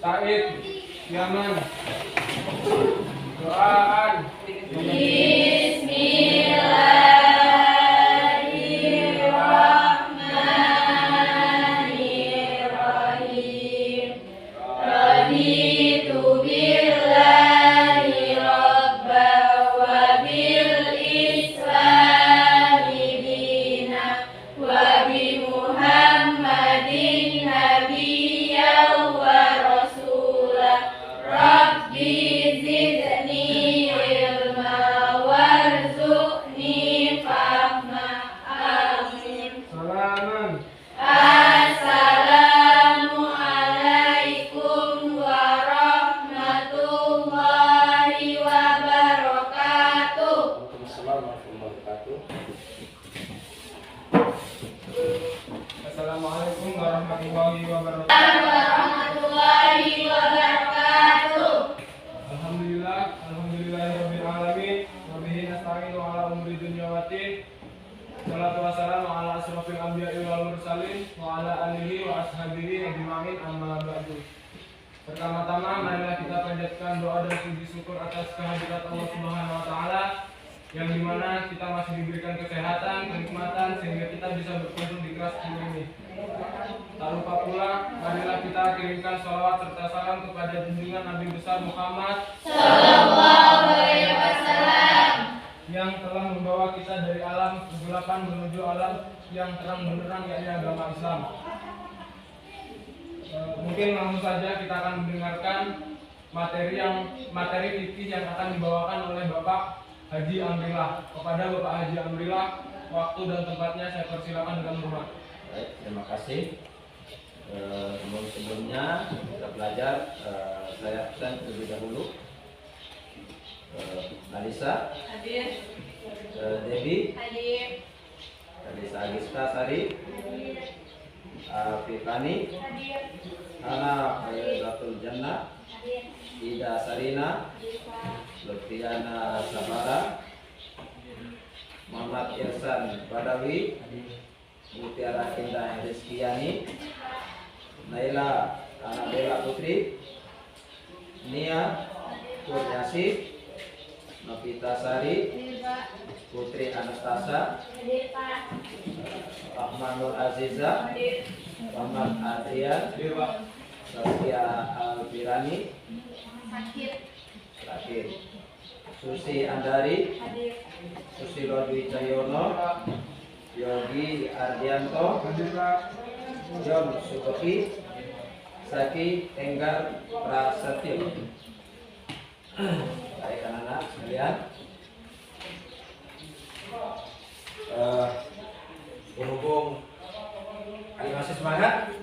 Said, Yaman. Doaan. Bismillahirrahmanirrahim. Raditu billahi rabba wa bil islami dina wa bi Muhammadin nabiyyan wa rasula. Rabbi zidni ilma warzuqni fahma. Amin. Salaman. Assalamualaikum warahmatullahi wabarakatuh. Assalamualaikum warahmatullahi wabarakatuh. Warahmatullahi wabarakatuh. Alhamdulillahirabbil alamin. Wa bihi nasta'inu ala umuri dunya waddin. Wassalatu wassalamu ala asrofil anbiya'i wal mursalin wa ala alihi wa ashabihi ajma'in, amma ba'du. Pertama-tama marilah kita panjatkan doa dan puji syukur atas kehadirat Allah Subhanahu wa taala yang dimana kita masih diberikan kesehatan, kenikmatan sehingga kita bisa berkunjung di kelas ini. Tak lupa pula marilah kita kirimkan sholawat serta salam kepada junjungan Nabi besar Muhammad Sallallahu alaihi wasallam yang telah membawa kita dari alam kegelapan menuju alam yang terang benderang, yakni agama Islam. Mungkin langsung saja kita akan mendengarkan materi fikih yang akan dibawakan oleh Bapak Haji Amrillah. Kepada Bapak Haji Amrillah, waktu dan tempatnya saya persilakan dengan hormat. Baik, terima kasih. Sebelumnya kita belajar, saya absen terlebih dahulu. Alisa, Hadir. Devi, Hadir. Alisa Agiska Sari, Afifani, Hadir. Ana Zatul Jannah, Hadir. Ida Sarina, Lutfiana Sabara, Muhammad Irsan Badawi, Mutiara Indah Rizkiani, Naila Anabela Putri, Nia Kurniasi, Novita Sari, Putri Anastasa, Hadir, Pak. Rahmanur Aziza, Hadir. Muhammad Adrian, Dewa. Saskia Albirani, Sakit. terakhir Susi Andari, Hadir. Susilo Dwi Cahyono, Yogi Ardianto, Hadir Pak. John Sukoki, Saki Enggar Prasetyo. Baik anak-anak sekalian, berhubung kali masih semangat,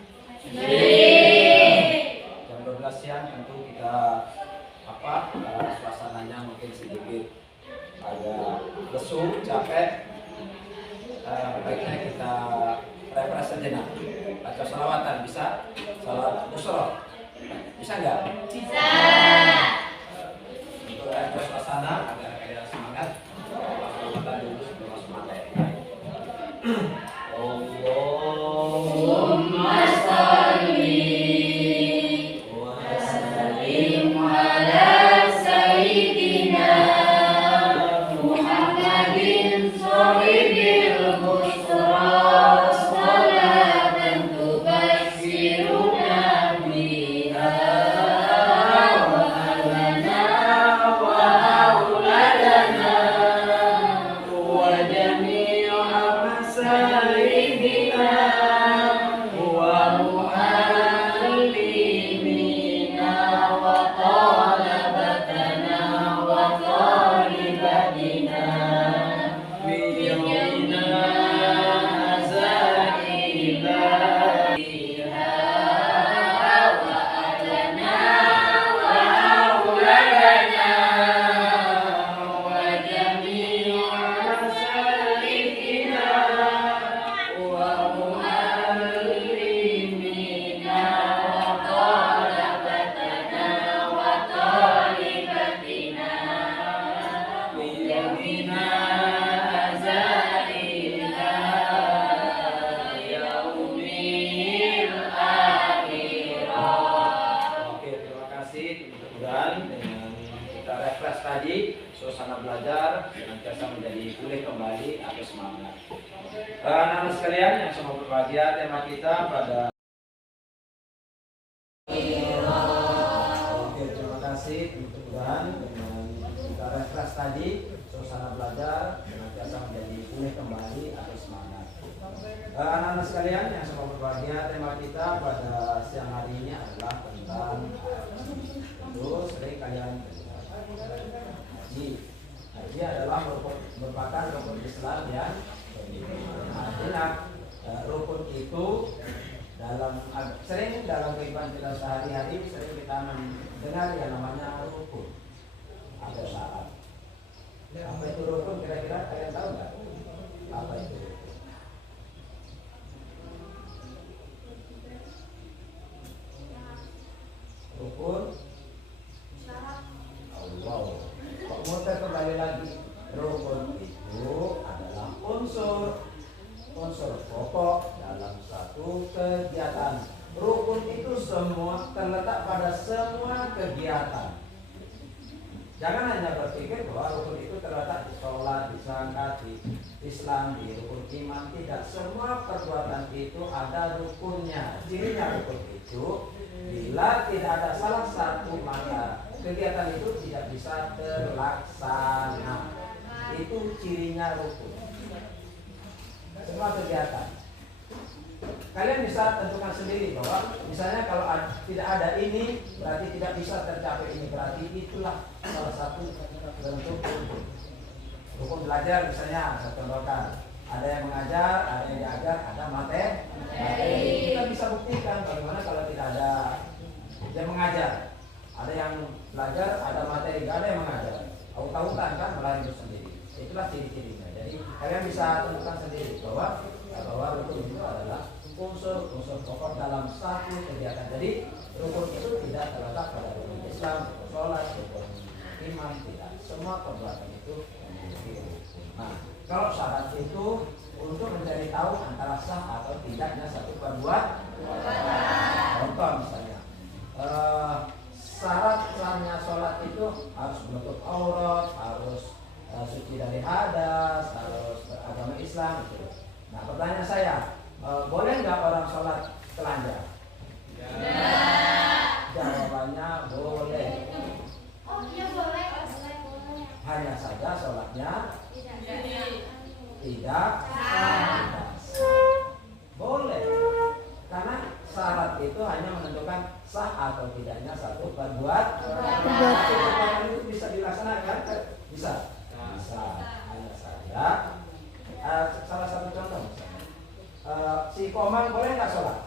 jam 12 siang tentu kita suasananya mungkin sedikit agak lesu, capek. Baiknya kita refresh sejenak, baca salawatan. Bisa? Salawat busro bisa nggak? Bisa. Untuk refresh suasana agar kalian semangat, salawatan dulu sebelum masuk materi. Allahumma sholli wa sallim ala sayyidina Muhammadin sahibil busra salatan tubashiru suasana belajar senantiasa menjadi pulih kembali atau semangat. Anak-anak sekalian yang semua berbahagia, tema kita pada oke, terima kasih. Mudah-mudahan dengan kita refresh tadi suasana belajar senantiasa menjadi pulih kembali atau semangat. Anak-anak sekalian yang semua berbahagia, tema kita pada siang hari ini adalah tentang itu sering kalian haji. Haji adalah merupakan rukun Islam yang rukun itu sering dalam kehidupan kita sehari-hari sering kita mendengar yang namanya rukun atau syarat. Apa itu rukun? Kira-kira kalian tahu nggak? Apa itu? Rukun wow. Kok muter kembali lagi. Rukun itu adalah unsur pokok dalam satu kegiatan. Rukun itu semua terletak pada semua kegiatan. Jangan hanya berpikir bahwa rukun itu terletak di sholat, di zakat, di Islam, di rukun iman. Tidak, semua perbuatan itu ada rukunnya. Cirinya rukun itu, bila tidak ada salah satu maka kegiatan itu tidak bisa terlaksana. Itu cirinya rukun. Semua kegiatan. Kalian bisa tentukan sendiri bahwa misalnya kalau tidak ada ini berarti tidak bisa tercapai ini, berarti itulah salah satu bentuk rukun. Rukun belajar misalnya saya contohkan, ada yang mengajar, ada yang diajar, ada materi. Kita bisa buktikan bagaimana kalau tidak ada yang mengajar, ada yang belajar, ada materi, tidak ada yang mengajar. Tahu-tahukan kan melalui itu sendiri. Itulah ciri-cirinya. Jadi kalian bisa tentukan sendiri bahwa rukun itu adalah unsur pokok dalam satu kegiatan. Jadi rukun itu tidak terletak pada rukun Islam, rukun sholat, rukun iman, tidak. Semua perbuatan itu memiliki rukun. Nah, kalau syarat itu untuk mencari tahu antara sah atau tidaknya satu perbuatan. Contoh misalnya, syarat sahnya sholat itu harus menutup aurat, harus suci dari hadas, harus beragama Islam. Gitu. Nah, pertanyaan saya, boleh nggak orang sholat telanjang? Jawabannya boleh. Oh iya boleh. Hanya saja sholatnya tidak boleh. Karena syarat itu hanya menentukan sah atau tidaknya satu perbuatan itu bisa dilaksanakan? Bisa. Hanya saja salah satu contoh misalnya, si Komang boleh nggak sholat?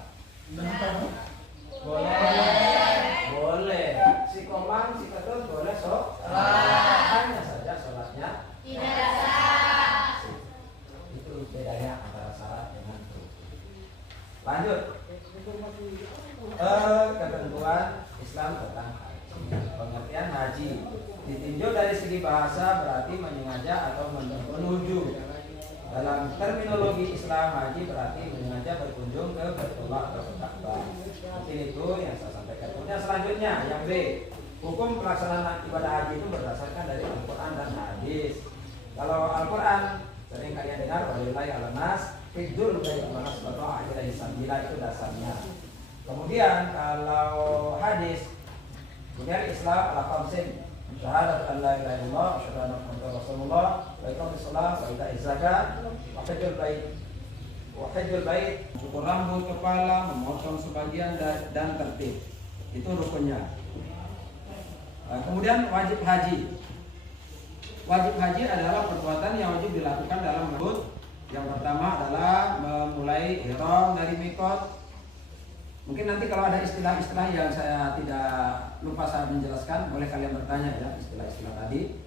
Boleh. Si Komang, si Ketut boleh sholat. Hanya saja sholatnya Tidak sah. itu bedanya antara syarat dengan rukun. Lanjut. Ketentuan Islam tentang haji. Pengertian haji ditinjau dari segi bahasa berarti menyengaja atau menuju. Dalam terminologi Islam, haji berarti menyengaja berkunjung ke Baitullah atau Ka'bah. Mungkin itu yang saya sampaikan. Kemudian selanjutnya yang B, hukum pelaksanaan ibadah haji itu berdasarkan dari Al-Quran dan hadis. Kalau Al-Quran sering kalian dengar walillahi 'alan-nas hijjul baiti man istata'a ilaihi sabila, itu dasarnya. Kemudian kalau hadis, buniyal Islam ala khamsin, syahadat an la ilaha illallah wa syahadatu anna muhammadar rasulullah wa iqamis shalah wa ita'iz zakat wa hajjul bait, cukur rambut kepala, memotong sebagian dan tertib. Itu rukunnya. Kemudian wajib haji. Wajib haji adalah perbuatan yang wajib dilakukan dalam rukun. Yang pertama adalah memulai ihram dari mikot. Mungkin nanti kalau ada istilah-istilah yang saya tidak lupa saya menjelaskan, boleh kalian bertanya ya istilah-istilah tadi.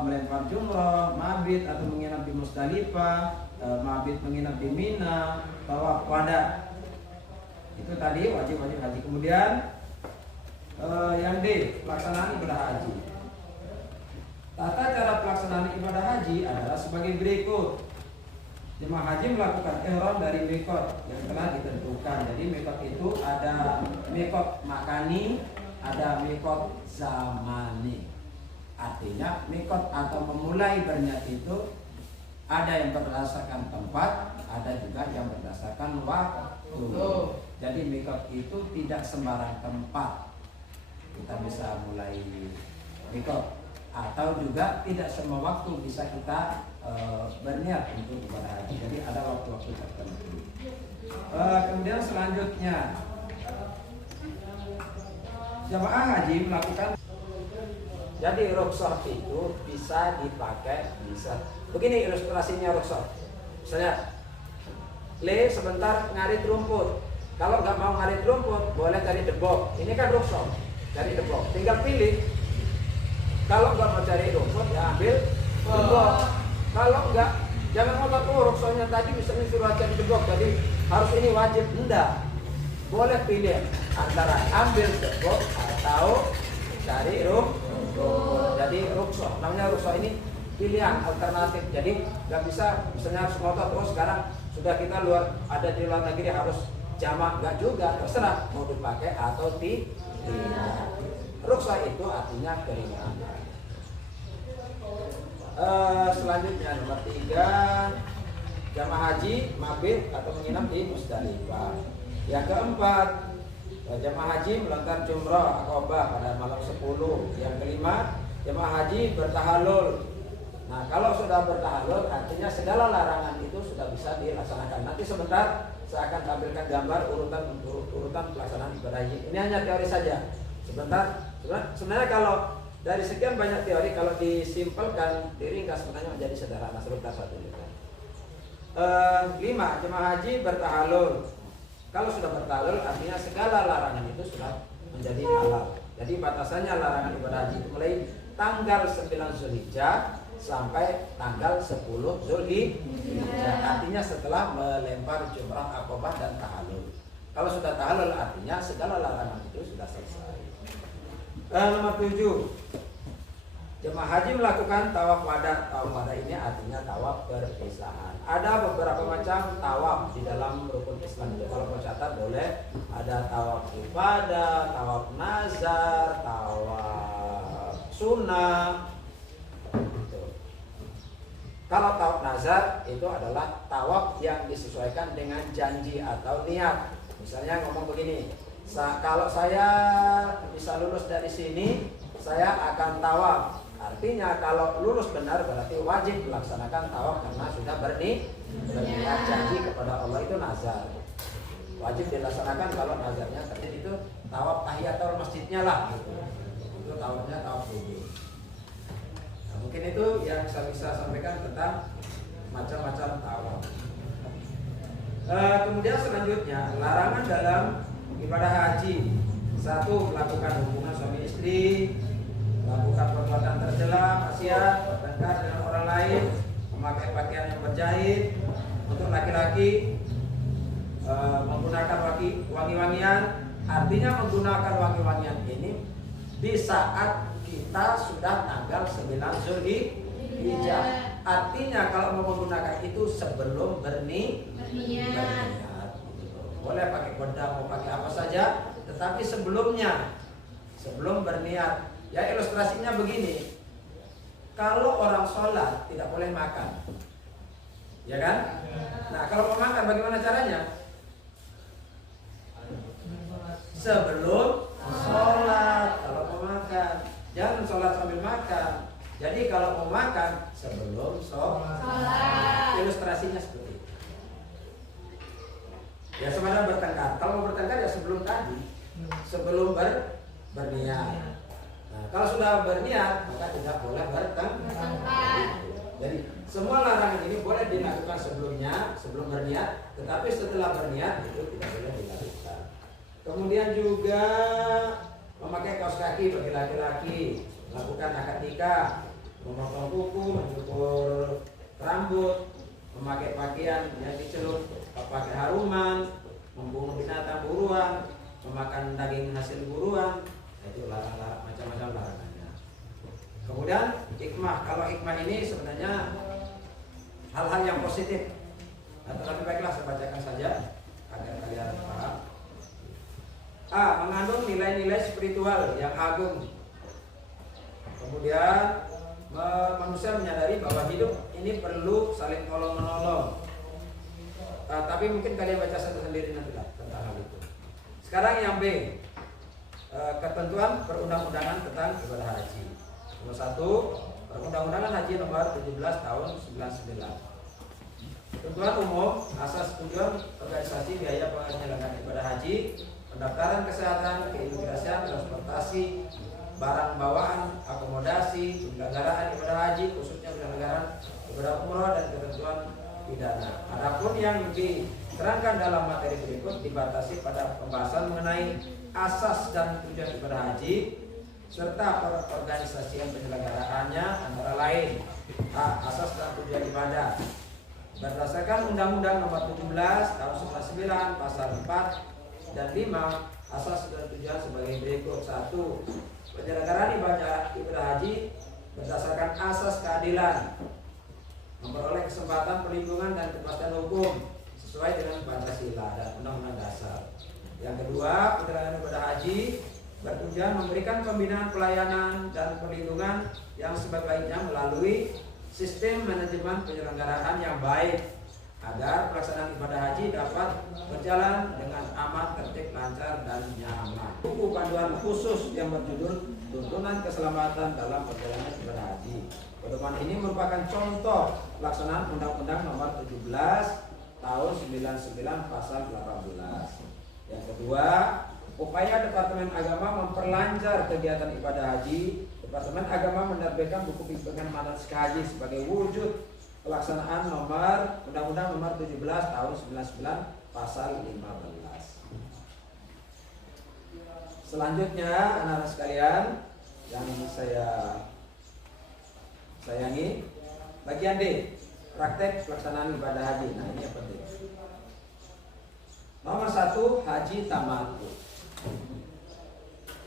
Melempar jumrah, mabit atau menginap di Musdalifah, mabit menginap di Mina, tawaf wada. Itu tadi wajib haji. Kemudian yang D, pelaksanaan ibadah haji. Tata cara pelaksanaan ibadah haji adalah sebagai berikut. Jemaah haji melakukan ihram dari mikot yang telah ditentukan. Jadi mikot itu ada mikot makani, ada mikot zamani. Artinya mikot atau memulai berniat itu ada yang berdasarkan tempat, ada juga yang berdasarkan waktu. Jadi mikot itu tidak sembarang tempat kita bisa mulai mikot, atau juga tidak semua waktu bisa kita berniat untuk ibadah haji. Jadi ada waktu-waktu tertentu. Kemudian selanjutnya jamaah haji melakukan. Jadi rukhsah itu bisa dipakai, bisa. Begini ilustrasinya rukhsah. Misalnya, Le sebentar ngarit rumput. Kalau nggak mau ngarit rumput, boleh cari debok. Ini kan rukhsah, cari debok. Tinggal pilih. Kalau nggak mau cari rumput, ya ambil debok. Kalau nggak, jangan ngotot rukhsahnya tadi misalnya suruh cari debok, jadi harus ini wajib. Enggak. Boleh pilih antara ambil debok atau cari rumput. Jadi rukhsah, namanya rukhsah ini pilihan alternatif. Jadi nggak bisa misalnya harus ngotot terus sekarang sudah kita ada di luar negeri harus jamak, nggak juga, terserah mau dipakai atau tidak. Rukhsah itu artinya keringanan. Selanjutnya nomor 3, jamaah haji mabit atau menginap di Musdalifah. Yang keempat, jamaah haji melontar jumrah Aqabah pada malam 10. Yang kelima, jamaah haji bertahalul. Nah, kalau sudah bertahalul artinya segala larangan itu sudah bisa dilaksanakan. Nanti sebentar saya akan tampilkan gambar urutan pelaksanaan ibadah haji. Ini hanya teori saja. Sebenarnya kalau dari sekian banyak teori, kalau disimpelkan, diringkas sebenarnya menjadi sederhana. Sebentar saya tunjukkan. 5, jemaah haji bertahalul. Kalau sudah bertahalul artinya segala larangan itu sudah menjadi halal. Jadi batasannya larangan ibadah haji itu mulai tanggal 9 Zulhijjah sampai tanggal 10 Zulhijjah. Artinya setelah melempar jumrah Aqabah dan tahalul. Kalau sudah tahalul artinya segala larangan itu sudah selesai. Nomor 7, jemaah haji melakukan tawaf wada. Tawaf wada ini artinya tawaf perpisahan. Ada beberapa macam tawaf di dalam rukun Islam itu. Kalau mau catat boleh, ada tawaf ibadah, tawaf nazar, tawaf sunnah. Kalau tawaf nazar itu adalah tawaf yang disesuaikan dengan janji atau niat. Misalnya ngomong begini, kalau saya bisa lulus dari sini, saya akan tawaf. Artinya kalau lulus benar berarti wajib melaksanakan tawaf karena sudah berniat janji kepada Allah, itu nazar. Wajib dilaksanakan kalau nazarnya terjadi itu tawaf tahiyatul masjidnya lah gitu. Itu tawafnya tawaf wudhu. Nah, mungkin itu yang saya bisa sampaikan tentang macam-macam tawaf. Kemudian selanjutnya larangan dalam ibadah haji. 1, melakukan hubungan suami istri, melakukan perbuatan tercela, maksiat, bertengkar dengan orang lain, memakai pakaian yang berjahit. Untuk laki-laki menggunakan wangi-wangian. Artinya menggunakan wangi-wangian ini di saat kita sudah tanggal 9 Zulhijjah. Artinya kalau mau menggunakan itu sebelum berniat. Boleh pakai bedak, mau pakai apa saja, tetapi sebelum berniat. Ya ilustrasinya begini, kalau orang sholat tidak boleh makan, ya kan? Nah kalau mau makan bagaimana caranya? Sebelum sholat. Kalau mau makan, jangan sholat sambil makan. Jadi kalau mau makan sebelum sholat. Ilustrasinya seperti itu. Ya semacam bertengkar. Kalau mau bertengkar ya sebelum tadi, sebelum berniat. Nah, kalau sudah berniat maka tidak boleh bertengkar. Jadi semua larangan ini boleh dilakukan sebelum berniat, tetapi setelah berniat itu tidak boleh dilakukan. Kemudian juga memakai kaos kaki bagi laki-laki, melakukan akad nikah, memotong kuku, mencukur rambut, memakai pakaian yang dicelup, pakai haruman, membunuh binatang buruan, memakan daging hasil buruan. Itu larang-larang, macam-macam larangannya. Kemudian hikmah, kalau hikmah ini sebenarnya hal-hal yang positif. Nah, tapi baiklah saya bacakan saja agar kalian paham. A. Mengandung nilai-nilai spiritual yang agung. Kemudian manusia menyadari bahwa hidup ini perlu saling tolong menolong. Tapi mungkin kalian baca sendiri nanti lah tentang hal itu. Sekarang yang B, ketentuan perundang-undangan tentang ibadah haji. Nomor 1, Perundang-undangan Haji nomor 17 tahun 99. Ketentuan umum, asas tujuan organisasi biaya penyelenggaraan ibadah haji, pendaftaran kesehatan, keimigrasian, transportasi, barang bawaan, akomodasi, penyelenggaraan ibadah haji, khususnya penyelenggaraan ibadah umroh dan ketentuan pidana. Adapun yang diterangkan dalam materi berikut dibatasi pada pembahasan mengenai asas dan tujuan ibadah haji serta perorganisasian penyelenggaraannya, antara lain asas dan tujuan ibadah berdasarkan Undang-Undang Nomor 17 Tahun 99 Pasal 4 dan 5. Asas dan tujuan sebagai berikut. 1. Penyelenggaraan ibadah haji berdasarkan asas keadilan, memperoleh kesempatan perlindungan dan kepastian hukum sesuai dengan Pancasila dan Undang-Undang Dasar. Yang kedua, penyelenggaraan ibadah haji bertujuan memberikan pembinaan pelayanan dan perlindungan yang sebaik-baiknya melalui sistem manajemen penyelenggaraan yang baik agar pelaksanaan ibadah haji dapat berjalan dengan aman, tertib, lancar, dan nyaman. Buku panduan khusus yang berjudul Tuntunan Keselamatan dalam Perjalanan Ibadah Haji. Pedoman ini merupakan contoh pelaksanaan Undang-Undang Nomor 17 Tahun 99 Pasal 18. Yang kedua, upaya Departemen Agama memperlancar kegiatan ibadah haji. Departemen Agama menerbitkan buku bimbingan manasik haji sebagai wujud pelaksanaan Undang-Undang Nomor 17 Tahun 99 Pasal 15. Selanjutnya, anak-anak sekalian yang saya sayangi, bagian D, praktek pelaksanaan ibadah haji. Nah, ini yang penting. Nomor 1, haji tamattu.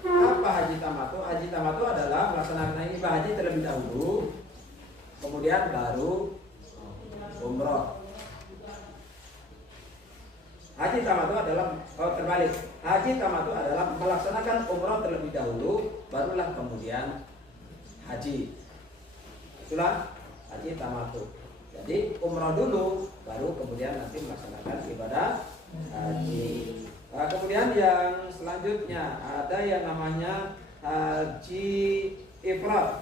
Apa haji tamattu? Haji tamattu adalah melaksanakan ibadah haji terlebih dahulu, kemudian baru umroh. Haji tamattu adalah terbalik. Haji tamattu adalah melaksanakan umroh terlebih dahulu, barulah kemudian haji. Itulah haji tamattu. Jadi umroh dulu, baru kemudian nanti melaksanakan ibadah haji. Nah, kemudian yang selanjutnya ada yang namanya haji ifrad.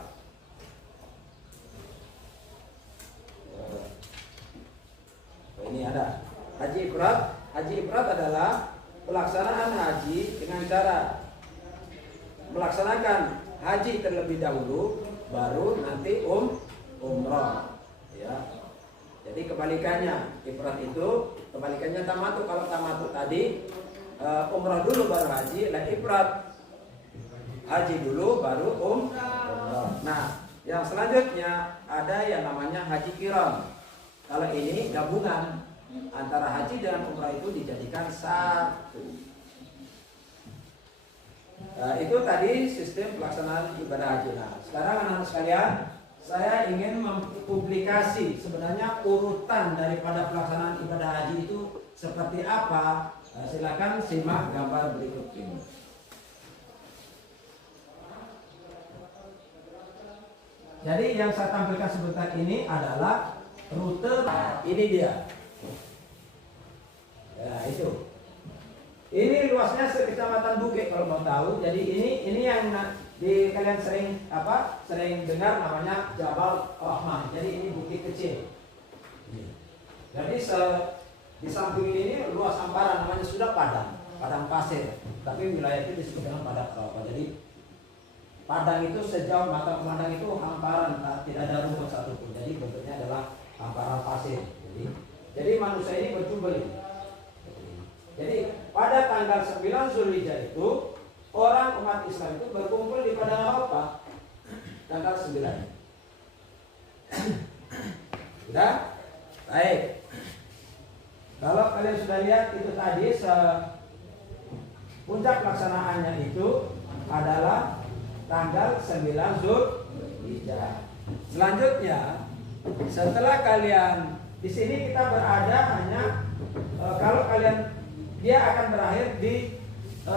Ini ada haji ifrad. Haji ifrad adalah pelaksanaan haji dengan cara melaksanakan haji terlebih dahulu, baru nanti umroh. Ya. Jadi kebalikannya, ifrad itu kebalikannya tamattu. Kalau tamattu tadi umroh dulu baru haji, dan ifrad haji dulu baru umroh. Nah, yang selanjutnya ada yang namanya haji qiran. Kalau ini gabungan antara haji dan umrah itu dijadikan satu. Itu tadi sistem pelaksanaan ibadah haji. Nah, sekarang anak-anak sekalian, saya ingin mempublikasi sebenarnya urutan daripada pelaksanaan ibadah haji itu seperti apa. Silakan simak gambar berikut ini. Jadi yang saya tampilkan sebentar ini adalah rute. Ini dia. Ya, itu. Ini luasnya sekecamatan Bukit kalau mau tahu. Jadi ini yang di kalian sering dengar namanya Jabal Rahmah. Jadi ini bukit kecil. Jadi di samping ini luas hamparan namanya sudah padang pasir. Tapi wilayah itu disebut dengan padang kelapa. Jadi padang itu sejauh mata memandang itu hamparan, tidak ada rumput satupun. Jadi bentuknya adalah hamparan pasir. Jadi manusia ini berjubel. Jadi pada tanggal 9 Zulhijjah itu orang umat Islam itu berkumpul di Padang Arafah tanggal 9. Sudah? Baik. Kalau kalian sudah lihat itu tadi puncak pelaksanaannya itu adalah tanggal 9 Zulhijjah. Selanjutnya, setelah kalian di sini kita berada hanya kalau kalian dia akan berakhir di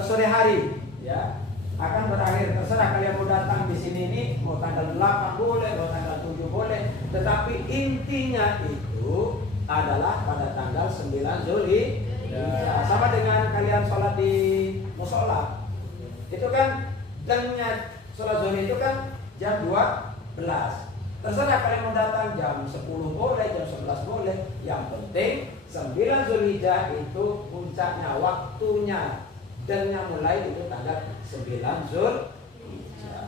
sore hari, ya. akan berakhir. Terserah kalian mau datang di sini ini, mau tanggal 8 boleh, mau tanggal 7 boleh. Tetapi intinya itu adalah pada tanggal 9 Zulhijjah. Sama dengan kalian sholat di musola. Itu kan jamnya sholat zuhur itu kan jam 12. Terserah kalian mau datang jam 10 boleh, jam 11 boleh. Yang penting 9 Zulhijjah itu puncaknya, waktunya. Dan yang mulai itu tanggal 9 Zulhijjah.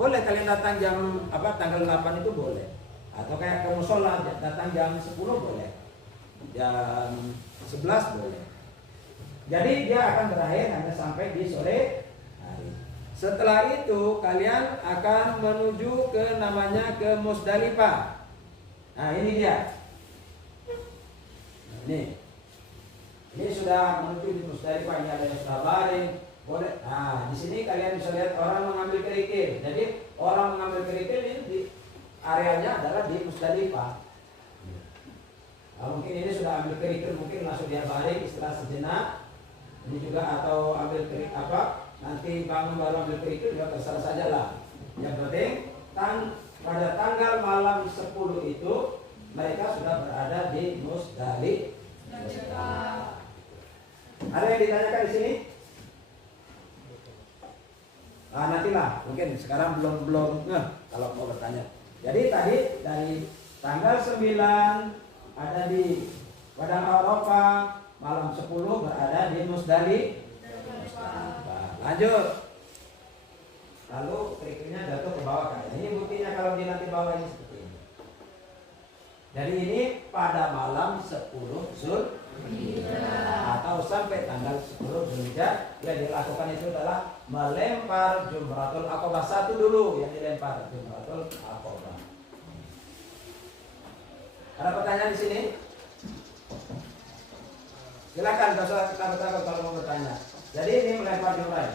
Boleh kalian datang jam tanggal 8 itu boleh. Atau kayak ke musola datang jam 10 boleh. Jam 11 boleh. Jadi dia akan berakhir hanya sampai di sore hari. Setelah itu kalian akan menuju ke namanya ke Musdalifah. Nah ini dia. Ini sudah menuju di Musdalifah. Ini ada yang sudah baring. Boleh. Nah di sini kalian bisa lihat orang mengambil kerikil. Jadi orang mengambil kerikil ini di areanya adalah di Musdalifah. Nah, mungkin ini sudah ambil kerikil, mungkin langsung dia baring istirahat sejenak. Ini juga atau ambil kerikil nanti bangun baru ambil kerikil juga terserah saja lah. Yang penting pada tanggal malam 10 itu mereka sudah berada di Musdalifah. Ada yang ditanyakan di sini? Nantilah, mungkin sekarang belum kalau mau bertanya. Jadi tadi dari tanggal 9 ada di Padang Arafah, malam 10 berada di Musdalifah. Lanjut. Lalu kerikilnya jatuh ke bawah kan. Ini buktinya kalau di nanti bawah ini seperti ini. Jadi ini pada malam 10 Zulhijjah atau sampai tanggal 10 Zulhijjah yang dilakukan itu adalah melempar Jumratul Aqabah. Satu dulu yang dilempar Jumratul Aqabah. Ada pertanyaan di sini? Silakan kalau mau bertanya. Jadi ini melempar jumrah.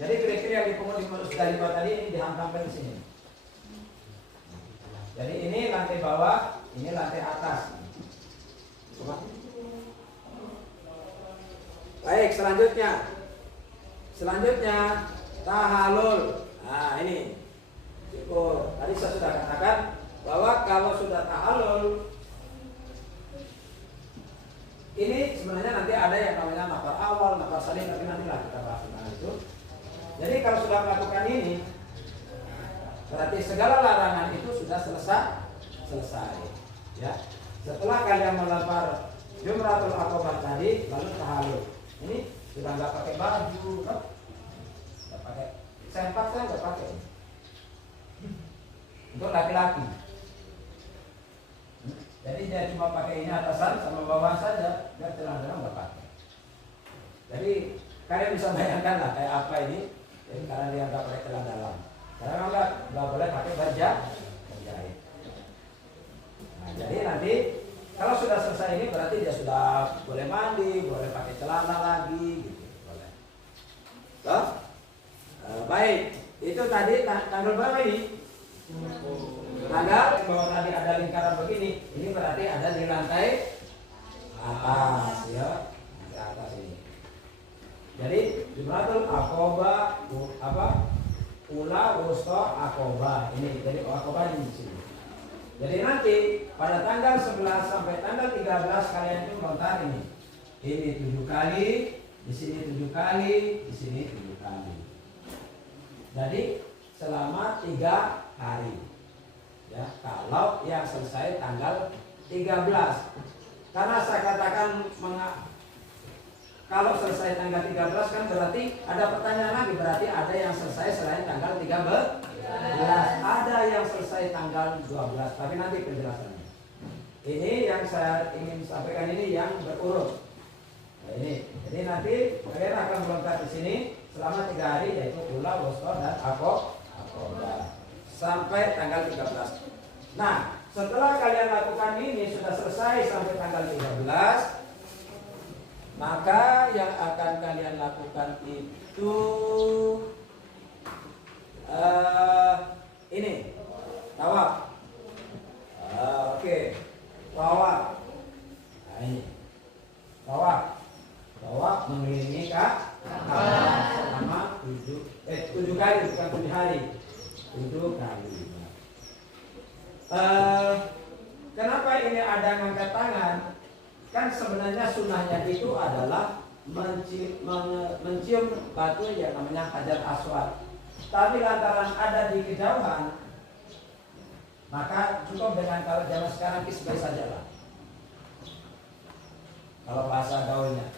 Jadi kira-kira yang dipungut di Musdalifah tadi ini dihantamkan di sini. Jadi ini lantai bawah, ini lantai atas. Baik, selanjutnya tahalul. Nah ini, tadi saya sudah katakan bahwa kalau sudah tahalul ini sebenarnya nanti ada yang namanya nafar awal, nafar salim, tapi nantilah kita bahas tentang itu. Jadi kalau sudah melakukan ini, berarti segala larangan itu sudah selesai. Ya. Setelah kalian melempar Jumratul Aqabah tadi, lalu tahalul. Ini sudah nggak pakai baju, nggak pakai sempak, saya nggak pakai. Untuk laki-laki. Jadi dia cuma pakai ini atasan sama bawah saja, dia celana nggak pakai. Jadi kalian bisa bayangkan lah kayak apa ini. Jadi karena dia nggak pakai celana dalam, karena nggak boleh pakai berjahit. Nah, jadi nanti kalau sudah selesai ini berarti dia sudah boleh mandi, boleh pakai celana lagi, gitu, boleh. So, baik, itu tadi tanggal berapa ini? Tanggal bahwa tadi ada lingkaran begini, ini berarti ada di lantai atas, ya, di atas ini. Jadi Jumratul Aqabah Ula Wusta Aqabah ini, jadi Aqabah di sini. Jadi nanti pada tanggal 11 sampai tanggal 13 kalian itu lontar ini. Ini 7 kali, di sini 7 kali, di sini 7 kali. Jadi selama 3 hari. Ya, kalau yang selesai tanggal 13. Karena saya katakan kalau selesai tanggal 13 kan berarti ada pertanyaan lagi, berarti ada yang selesai selain tanggal 13. Ada yang selesai tanggal 12, tapi nanti penjelasannya. Ini yang saya ingin sampaikan ini yang berurut. Nah, ini. Jadi nanti kalian akan melontar di sini selama 3 hari, yaitu Ula, Wusta, dan Aqabah sampai tanggal 13. Nah, setelah kalian lakukan ini sudah selesai sampai tanggal 13, maka yang akan kalian lakukan itu ini tawaf. Oke. Tawaf. Nah, ini. Tawaf mengelilingi Ka'bah. kali, bukan 7 hari. 7 kali. Kenapa ini ada ngangkat tangan? Kan sebenarnya sunnahnya itu adalah mencium batu yang namanya Hajar Aswad. Tapi lantaran ada di kejauhan, maka cukup dengan kalau zaman sekarang kisbah sajalah. Kalau bahasa gaulnya,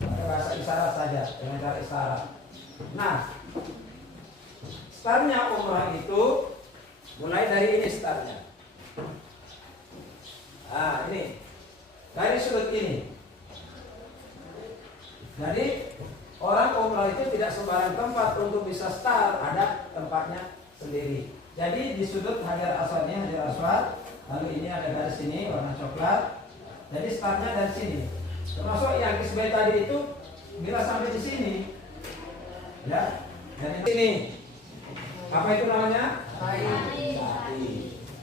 pakai bahasa isyarat saja dengan cara isyarat. Nah, startnya umrah itu mulai dari ini startnya. Ah, ini dari sudut ini. Jadi orang umrah itu tidak sembarang tempat untuk bisa start, ada tempatnya sendiri. Jadi di sudut Hajar Aswadnya, Hajar Aswad, lalu ini ada garis sini warna coklat. Jadi startnya dari sini. Termasuk yang kisbah tadi itu bila sampai di sini, ya, dari sini. Apa itu namanya? Lari.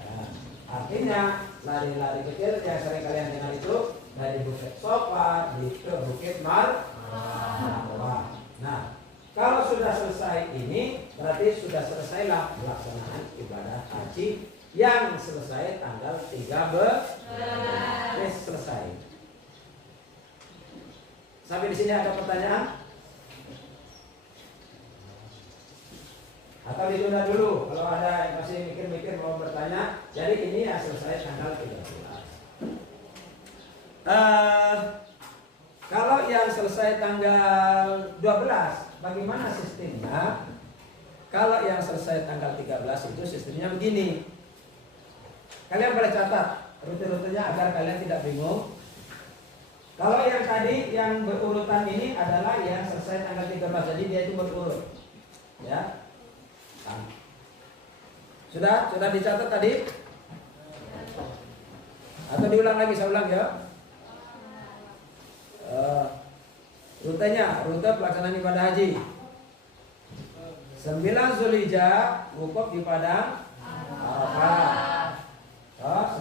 Nah, artinya lari-lari kecil yang sering kalian dengar itu dari Bukit Sofa ke Bukit Marwah. Nah, kalau sudah selesai ini, berarti sudah selesailah pelaksanaan ibadah haji yang selesai tanggal 13. Selesai. Sampai di sini ada pertanyaan? Atau ditunda dulu kalau ada yang masih mikir-mikir mau bertanya. Jadi ini ya selesai tanggal 13. Kalau yang selesai tanggal 12, bagaimana sistemnya? Kalau yang selesai tanggal 13 itu sistemnya begini. Kalian boleh catat rute-rutenya agar kalian tidak bingung. Kalau yang tadi yang berurutan ini adalah yang selesai tanggal 13, jadi dia itu berurut. Ya. Sudah dicatat tadi? Atau diulang lagi, saya ulang ya. Rutenya, rute pelaksanaan ibadah haji. 9 Zulhijjah wukuf di Padang Arafah.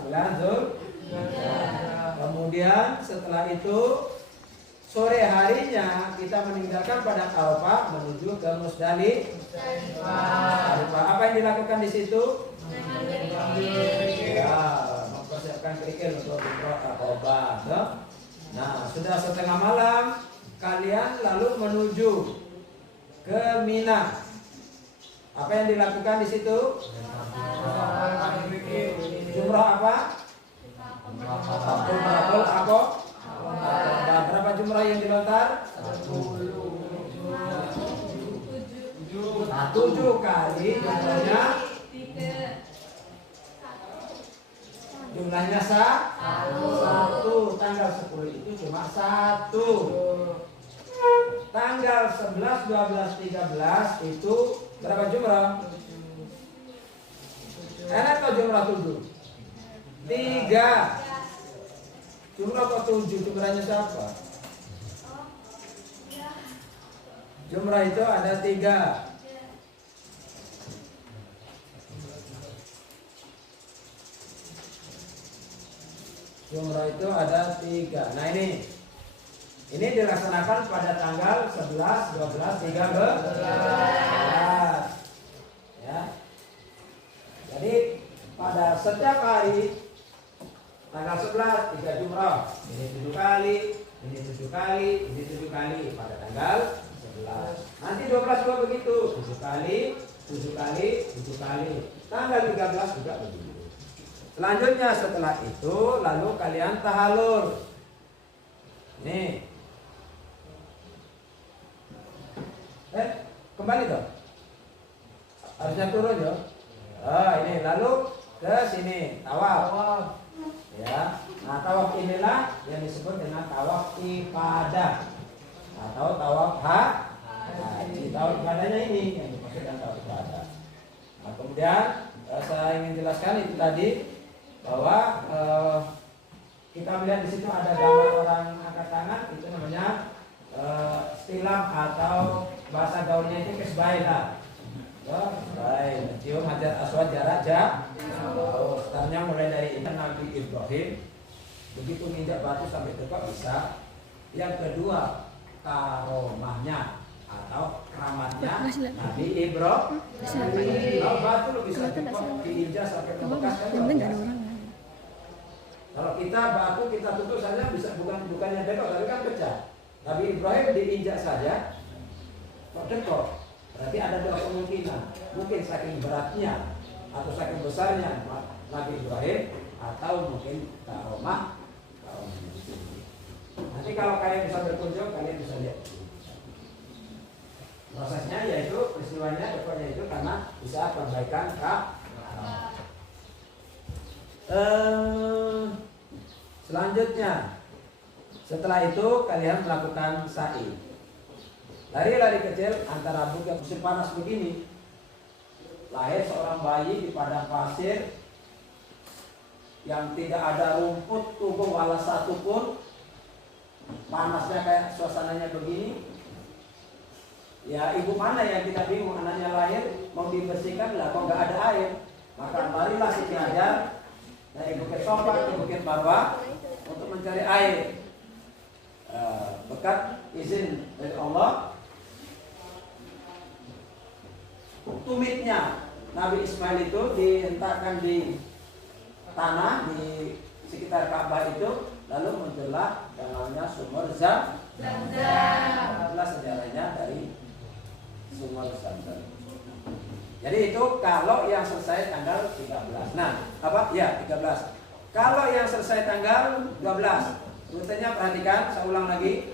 9 Zulhijjah. Kemudian setelah itu sore harinya kita meninggalkan Padang Arafah menuju ke Musdalifah. Apa yang dilakukan di situ? Ya, mempersiapkan kerikil untuk umrah Aqabah. Nah, sudah setengah malam kalian lalu menuju ke Mina. Apa yang dilakukan di situ? Jumrah apa? Berapa jumrah yang dilontar? 7 kali jumlahnya satu. Tanggal 10 itu cuma 1. Tanggal 11, 12, 13 itu berapa jumrah? Enak atau jumrah 7? 3. Jumrah kok 7? Jumrahnya siapa? Jumrah itu ada 3. Jumrah itu ada 3. Nah ini dilaksanakan pada tanggal 11, 12, 13. Ya. Jadi pada setiap hari tanggal 11 3 jumrah. Ini 7 kali, ini 7 kali, ini 7 kali pada tanggal 11. Nanti 12 juga begitu, 7 kali, 7 kali, 7 kali. Tanggal 13 juga begitu. Selanjutnya setelah itu lalu kalian tahallul. Nih. Kembali dong. Harusnya turun ya. Ini lalu ke sini tawaf. Ya. Nah, tawaf inilah yang disebut dengan tawaf ibadah atau tawaf haji. Tawaf ibadahnya ini yang dimaksudkan tawaf ibadah. Nah, kemudian saya ingin jelaskan itu tadi bahwa kita melihat di situ ada gambar orang angkat tangan, itu namanya stilam atau bahasa gaulnya itu kisbah. Baik, mencium Hajar Aswad jarak jauh. Startnya mulai dari Nabi Ibrahim, begitu nginjak batu sampai dekat bisa. Yang kedua karomahnya atau keramatnya namanya Nabi Ibrahim. Kalau batu lu bisa diinjak sampai ke bekas kan luar biasa. Kalau kita batu kita tutup saja bisa bukannya dekor tapi kan pecah. Nabi Ibrahim diinjak saja kok dekor. Berarti ada dua kemungkinan. Mungkin saking beratnya atau saking besarnya Nabi Ibrahim atau mungkin karomah. Nanti kalau kalian bisa berkunjung kalian bisa lihat. Prosesnya yaitu peristiwanya dekornya itu karena bisa perbaikan selanjutnya setelah itu kalian melakukan sa'i. Lari-lari kecil antara bukit musim panas begini. Lahir seorang bayi di padang pasir yang tidak ada rumput tumbuh walau satu pun. Panasnya kayak suasananya begini. Ya ibu mana yang tidak bingung anaknya lahir mau dibersihkan lah kok nggak ada air. Maka marilah Siti Hajar dari Bukit Sofa ke Bukit Marwah untuk mencari air. Berkat izin dari Allah, tumitnya Nabi Ismail itu dihentakkan di tanah di sekitar Ka'bah itu, lalu muncullah yang namanya sumur Zam-Zam. Itulah sejarahnya dari sumur Zam-Zam. Jadi itu kalau yang selesai tanggal 13. Nah, apa? Ya, 13. Kalau yang selesai tanggal 12, rutenya perhatikan, saya ulang lagi.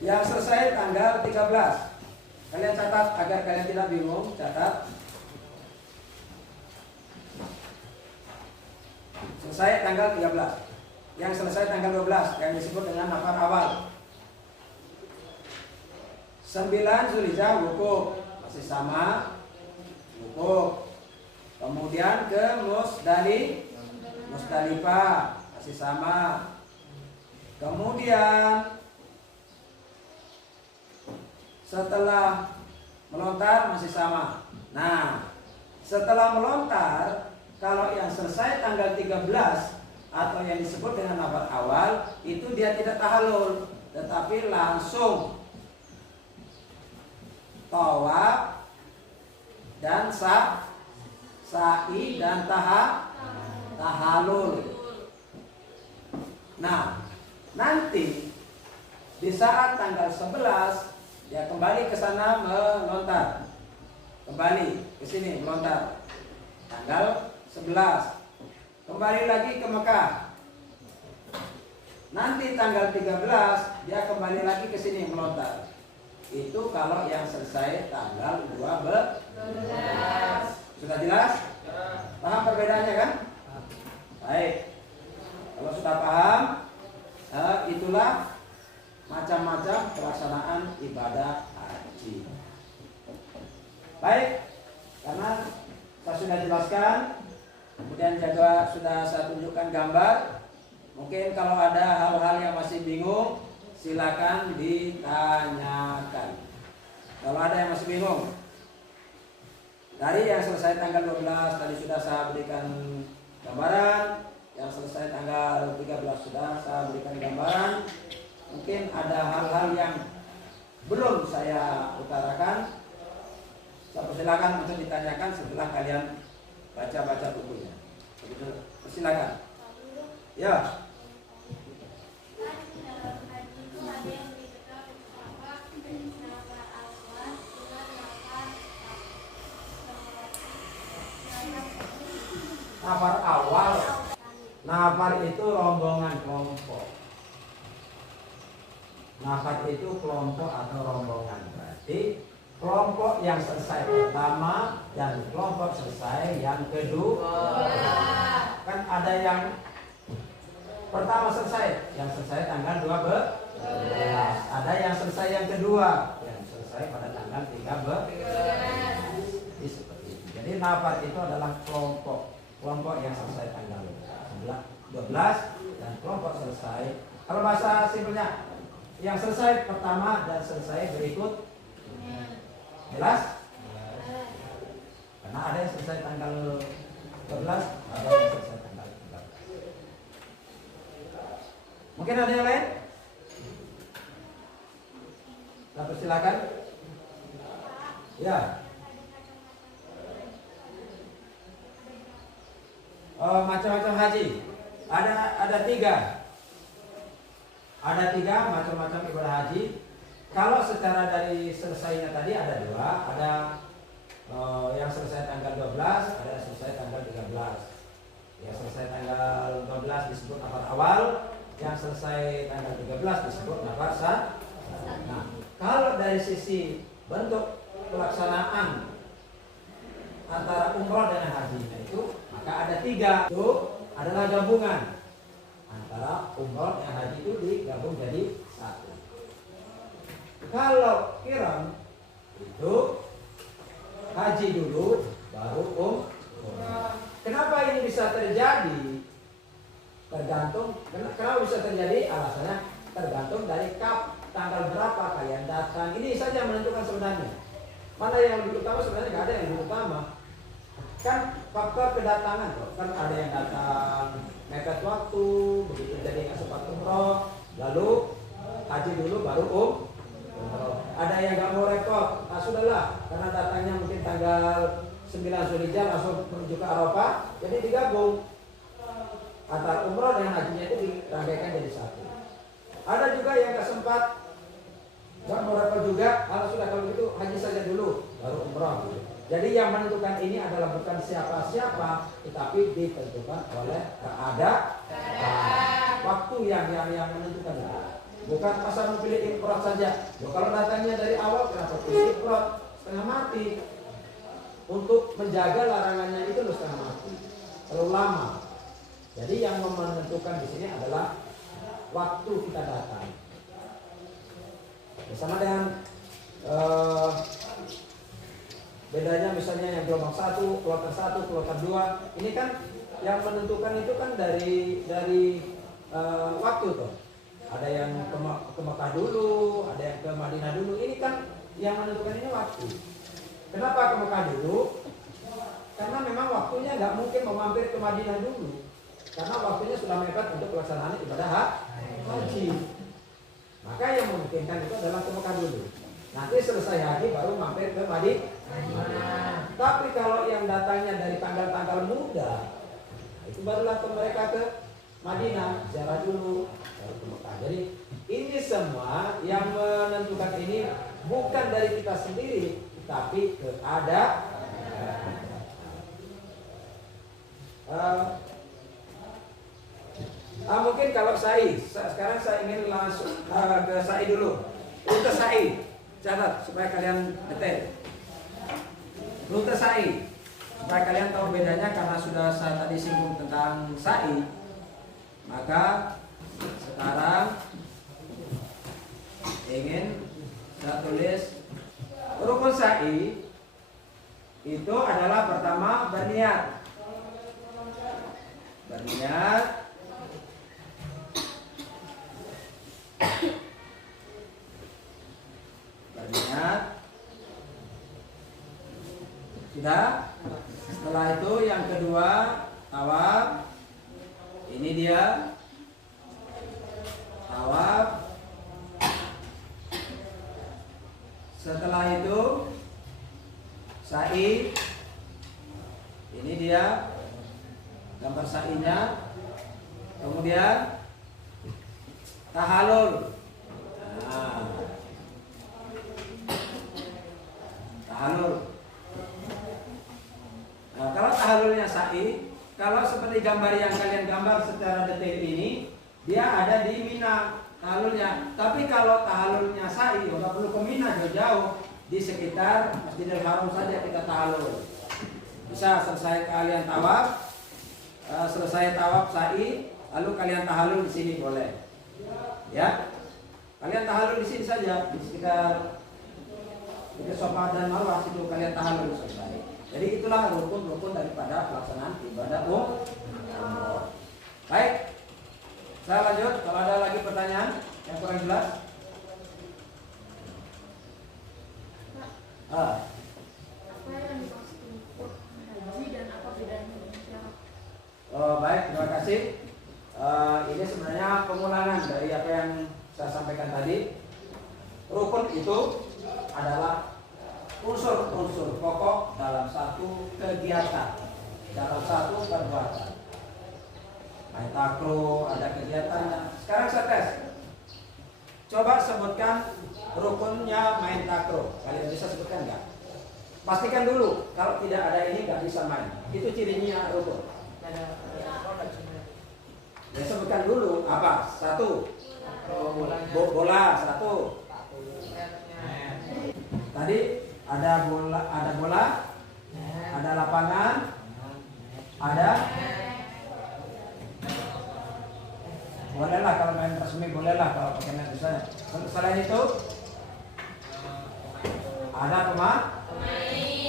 Yang selesai tanggal 13. Kalian catat agar kalian tidak bingung, catat. Selesai tanggal 13. Yang selesai tanggal 12 yang disebut dengan nafar awal. 9 Zulhijjah wukuf, masih sama wukuf. Kemudian ke Musdalifah, masih sama. Kemudian setelah melontar masih sama. Nah, setelah melontar, kalau yang selesai tanggal 13 atau yang disebut dengan nafar awal, itu dia tidak tahallul, tetapi langsung tawaf dan sa'i dan tahallul. Nah, nanti di saat tanggal 11 ya kembali ke sana melontar. Kembali ke sini melontar. Tanggal 11. Kembali lagi ke Mekah. Nanti tanggal 13 dia kembali lagi ke sini melontar. Itu kalau yang selesai tanggal 12. Sudah jelas? Paham perbedaannya kan? Baik. Kalau sudah paham, itulah macam-macam pelaksanaan ibadah haji. Baik, karena saya sudah jelaskan, kemudian juga sudah saya tunjukkan gambar. Mungkin kalau ada hal-hal yang masih bingung, silakan ditanyakan. Kalau ada yang masih bingung, dari yang selesai tanggal 12 tadi sudah saya berikan gambaran, yang selesai tanggal 13 sudah saya berikan gambaran. Mungkin ada hal-hal yang belum saya utarakan. Saya persilakan untuk ditanyakan setelah kalian baca-baca bukunya. Begitu, persilakan. Ya. Nafar awal. Nafar itu rombongan kelompok. Nafar itu kelompok atau rombongan. Berarti kelompok yang selesai pertama dan kelompok selesai yang kedua. Kan ada yang pertama selesai, yang selesai tanggal 12. Ada yang selesai yang kedua, yang selesai pada tanggal 13. Jadi seperti itu. Jadi nafar itu adalah kelompok yang selesai tanggal 12 dan kelompok selesai. Kalau bahasa simpelnya, yang selesai pertama dan selesai berikut. Jelas? Karena ada yang selesai tanggal 12, ada yang selesai tanggal 13. Mungkin ada yang lain? Silakan. Ya. Macam-macam haji. Ada tiga. Ada tiga macam-macam ibadah haji. Kalau secara dari selesainya tadi ada dua. Ada yang selesai tanggal 12, ada yang selesai tanggal 13. Yang selesai tanggal 12 disebut nafar awal, yang selesai tanggal 13 disebut nafar sah. Nah, kalau dari sisi bentuk pelaksanaan antara umroh dengan hajinya itu, maka ada tiga. Itu adalah gabungan antara umroh dan haji itu digabung jadi satu. Kalau kiram itu haji dulu baru umroh. Kenapa ini bisa terjadi? Tergantung. Kenapa bisa terjadi? Alasannya tergantung dari tanggal berapa kalian datang. Ini saja menentukan sebenarnya. Mana yang lebih utama? Sebenarnya nggak ada yang lebih utama. Kan faktor kedatangan kok. Kan ada yang datang mepet waktu, begitu jadi nggak sempat umroh, lalu haji dulu baru umroh. Ada yang nggak mau repot, nah sudahlah, karena datangnya mungkin tanggal 9 Zulhijjah langsung menuju ke Arafah, jadi digabung antara umroh dan hajinya itu dirangkaikan jadi satu. Ada juga yang nggak sempat, nggak mau repot juga, sudah kalau gitu haji saja dulu baru umroh. Jadi yang menentukan ini adalah bukan siapa-siapa, tetapi ditentukan oleh keadaan, waktu yang menentukan. Bukan asal memilih ifrat saja. Kalau datangnya dari awal, kenapa pilih ifrat? Setengah mati. Untuk menjaga larangannya itu setengah mati, terlalu lama. Jadi yang menentukan di sini adalah waktu kita datang. Bersama dengan bedanya misalnya yang gelombang 1, kloter 1, kloter 2, ini kan yang menentukan itu kan dari waktu tuh. Ada yang ke Mekah dulu, ada yang ke Madinah dulu. Ini kan yang menentukan ini waktu. Kenapa ke Mekah dulu? Karena memang waktunya nggak mungkin mau mampir ke Madinah dulu. Karena waktunya sudah mepet untuk pelaksanaan ibadah haji. Maka yang memungkinkan itu adalah ke Mekah dulu. Nanti selesai haji baru mampir ke Madinah. Tapi kalau yang datangnya dari tanggal-tanggal muda, itu barulah mereka ke Madinah, ziarah dulu, baru ke Mekah. Jadi ini semua yang menentukan ini bukan dari kita sendiri, tapi mungkin kalau sa'i, sekarang saya ingin langsung ke sa'i dulu. Rute sa'i, catat supaya kalian detail. Rute sa'i, supaya kalian tahu bedanya karena sudah saya tadi singgung tentang sa'i. Maka sekarang ingin saya tulis rukun sa'i itu adalah pertama berniat. Sudah. Setelah itu yang kedua tawaf. Ini dia tawaf. Setelah itu sa'i. Ini dia gambar sa'inya. Kemudian tahallul. Tahallul. Nah, kalau tahallulnya sa'i, kalau seperti gambar yang kalian gambar secara detail ini, dia ada di Mina tahallulnya. Tapi kalau tahallulnya sa'i, nggak perlu ke Mina jauh-jauh, di sekitar Masjidil Haram saja kita tahallul. Bisa selesai kalian tawaf, selesai tawaf sa'i, lalu kalian tahallul di sini boleh. Ya, kalian tahallul di sini saja di sekitar Safa dan Marwah situ kalian tahallul selesai. Jadi itulah rukun-rukun daripada pelaksanaan ibadah umroh. Baik, saya lanjut. Kalau ada lagi pertanyaan yang kurang jelas, Apa yang dimaksud haji dan apa bedanya dengan syarat? baik, terima kasih. Ini sebenarnya pengulangan dari apa yang saya sampaikan tadi. Rukun itu adalah unsur-unsur pokok dalam satu kegiatan, dalam satu perbuatan. Main takraw ada kegiatannya. Sekarang saya tes. Coba sebutkan rukunnya main takraw. Kalian bisa sebutkan nggak? Pastikan dulu kalau tidak ada ini nggak bisa main. Itu cirinya rukun. Ya sebutkan dulu apa? Satu. Bola satu. Tadi ada bola, ada lapangan, ada. Bolehlah kalau main resmi, bolehlah kalau pakai net misalnya. Selain itu ada pemain.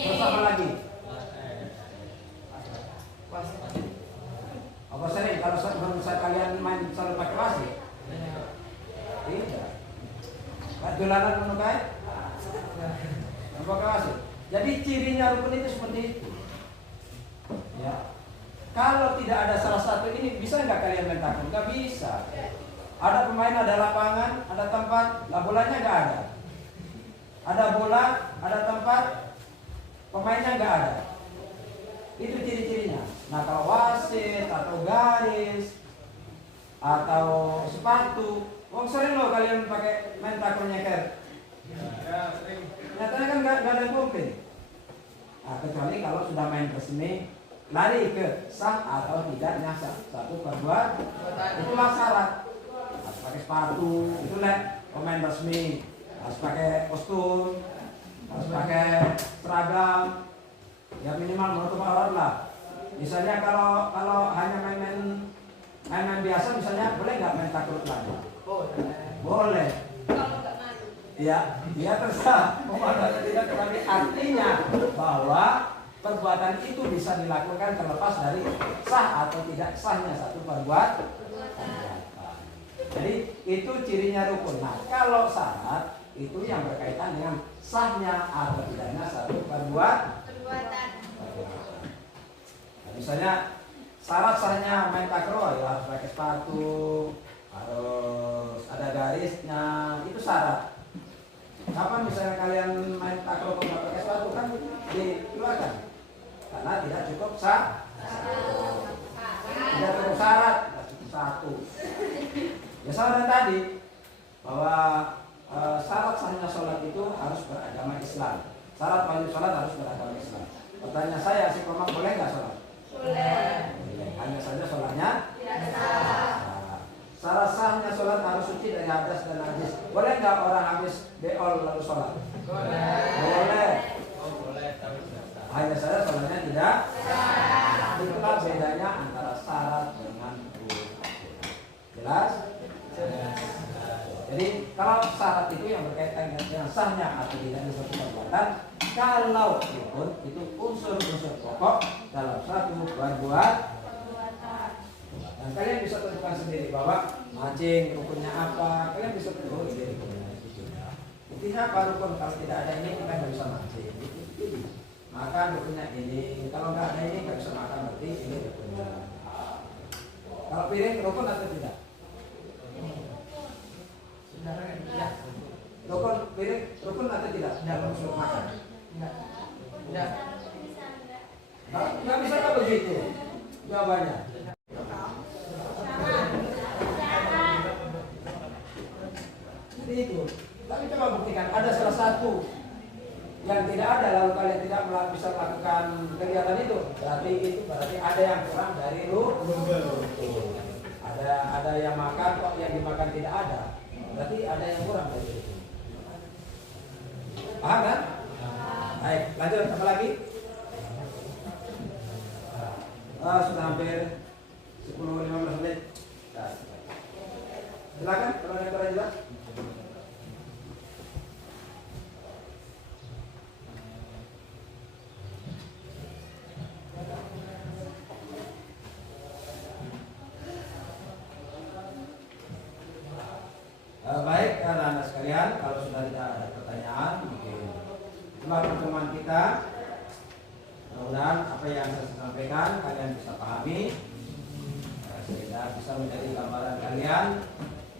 Terus apa lagi? Apa sering kalau kalian main selalu pakai wasit? Tidak. Dolanan menukai? Pakai wasit. Jadi cirinya rukun itu seperti itu. Ya. Kalau tidak ada salah satu ini, bisa nggak kalian main takraw? Nggak bisa. Ada pemain, ada lapangan, ada tempat, lah bolanya nggak ada. Ada bola, ada tempat, pemainnya nggak ada. Itu ciri-cirinya. Nah kalau wasit atau garis atau sepatu, sering loh kalian pakai main takraw nyeker. Ya, sering. Nyatanya kan nggak ada yang komplain. Nah, kecuali kalau sudah main resmi, lari ke sah atau tidaknya sah. Satu perbuatan itulah syarat. Harus pakai sepatu, itulah pemain resmi. Harus pakai kostum, harus pakai seragam. Ya minimal menutup aurat lah. Misalnya kalau hanya main biasa, misalnya boleh nggak main takraw lagi? Boleh. Ya, dia terserah. Pemahamannya tidak, tetapi artinya bahwa perbuatan itu bisa dilakukan terlepas dari sah atau tidak sahnya satu perbuatan. Jadi itu cirinya rukun. Nah, kalau syarat itu yang berkaitan dengan sahnya atau tidaknya satu perbuatan. Nah, misalnya syarat sahnya main takraw ya harus pakai sepatu, harus ada garisnya, itu syarat. Kapan misalnya kalian main takraw nggak pakai sepatu kan dikeluarkan karena tidak cukup sah, tidak cukup syarat, tidak cukup satu. Ya syarat tadi bahwa syarat sahnya sholat itu harus beragama Islam. Syarat wajib sholat harus beragama Islam. Pertanyaan saya, si Komang boleh nggak sholat? Boleh. Hanya saja sholatnya syarat sahnya sholat harus suci dari hadas dan najis. Boleh nggak orang habis beol lalu sholat? Boleh. Hanya saja sholatnya tidak. Itulah bedanya antara syarat dengan rukun. Jelas? Jadi kalau syarat itu yang berkaitan dengan sahnya atau tidaknya suatu perbuatan, kalau rukun itu unsur-unsur pokok dalam satu perbuatan. Dan kalian bisa tentukan sendiri bahwa mancing rukunnya apa, kalian bisa tentukan sendiri. Intinya apa rukun? Kalau tidak ada ini kita nggak bisa mancing. Makan rukunnya ini, kalau nggak ada ini nggak bisa makan, berarti ini rukunnya. Kalau piring rukun atau tidak? Rukun piring rukun atau tidak? Tidak unsur makan. Tidak. Nggak bisa nggak begitu jawabannya. Jadi itu. Tapi coba buktikan ada salah satu yang tidak ada lalu kalian tidak bisa melakukan kegiatan itu, berarti ada yang kurang dari rukun. Ada yang makan kok yang dimakan tidak ada, berarti ada yang kurang dari rukun. Paham kan? Baik, lanjut apa lagi? Sudah hampir 10-15 menit. Silakan kalau ada yang jelas. Baik, anak-anak sekalian, kalau sudah tidak ada pertanyaan, mungkin itulah pertemuan kita. Mudah-mudahan apa yang saya sampaikan kalian bisa pahami, sehingga bisa menjadi gambaran kalian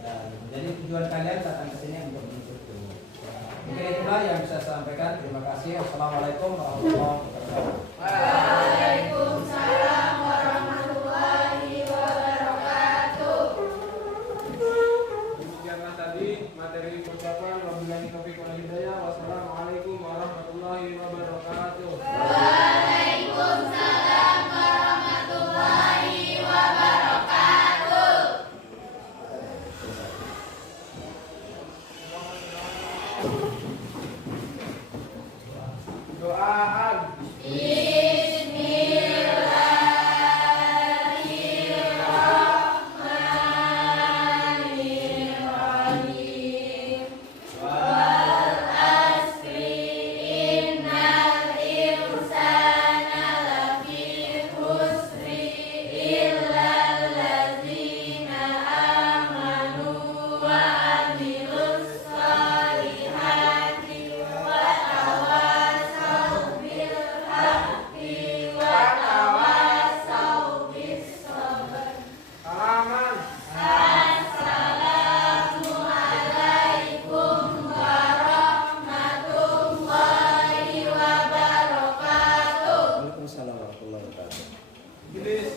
dan menjadi tujuan kalian datang ke sini untuk menuntut ilmu. Mungkin itulah yang bisa saya sampaikan. Terima kasih. Wassalamualaikum warahmatullahi wabarakatuh. Waalaikumsalam warahmatullahi wabarakatuh. Demikianlah tadi materi ucapan. Wabillahi taufiq wal hidayah. Wassalamualaikum warahmatullahi wabarakatuh. Waalaikumsalam warahmatullahi wabarakatuh. Doaan. Bismillahirrahmanirrahim. Wal asri innal insana lafi khusri illal ladzina amanu wa amilus solihati wa tawasaw bil haqqi wa tawasaw bis sabr. Salaman. Assalamualaikum warahmatullahi wabarakatuh. Waalaikumsalam warahmatullahi wabarakatuh. Bilis.